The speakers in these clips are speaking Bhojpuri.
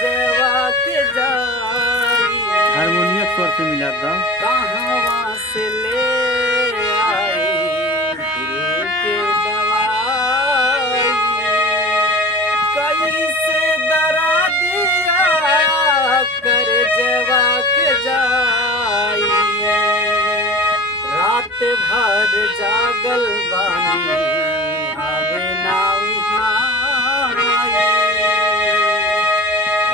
जवा के जाई हारमोनियम स्वर से मिला गा। कहवा से ले आई दिल के दवाई कैसे दरा दिया कर जवा के जाई रात भर जागल बानी आवे ना उहाई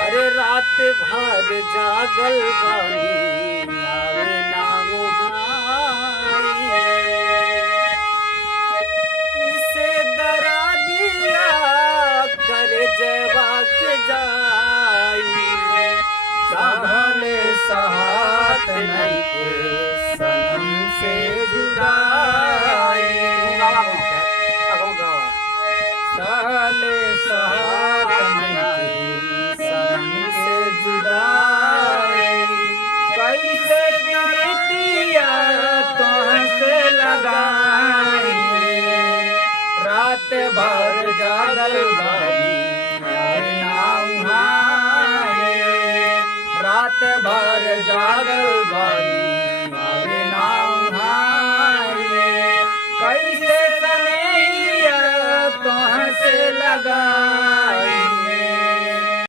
अरे रात भर जागल बानी आवे ना उहाई इसे दरा दिया कर जवाक जाई सहले साथ नहीं के सनम से जुदाई सहले साथ नहीं सनम से जुदाई कैसे प्रीतिया तुमसे लगाई रात भर जागल बानी रात भर जागल बानी